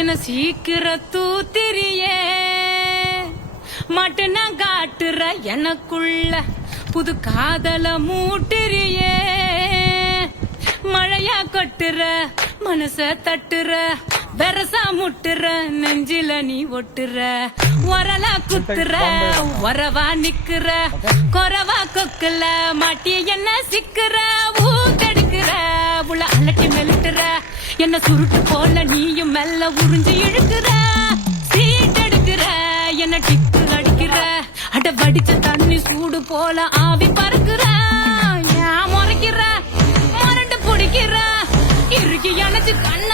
என்ன சீக்கிர தூத்திரியே மட்டுனா காட்டுற எனக்குள்ள புது காதல மூட்டிரியே மழையா கொட்டுற மனச தட்டுற வெரசா முட்டுற நெஞ்சில நீ ஒட்டுற வரலா குத்துற வரவா நிக்கிற கொரவா கொக்குல மாட்டி என்ன சிக்கிற ஊத்தெடுக்கிற உள்ள அலட்டி மெலுட்டுற என்ன சுருட்டு போல நீயும் மெல்ல உறிஞ்சு இழுக்கிற சீட் எடுக்கிற என்ன டிக்கு அடிக்கிற அட வடிச்ச தண்ணி சூடு போல ஆவி பறக்குற ஏன் முறைக்கிற மரண்டு பிடிக்கிற இறுக்கி அணைச்சு கண்ண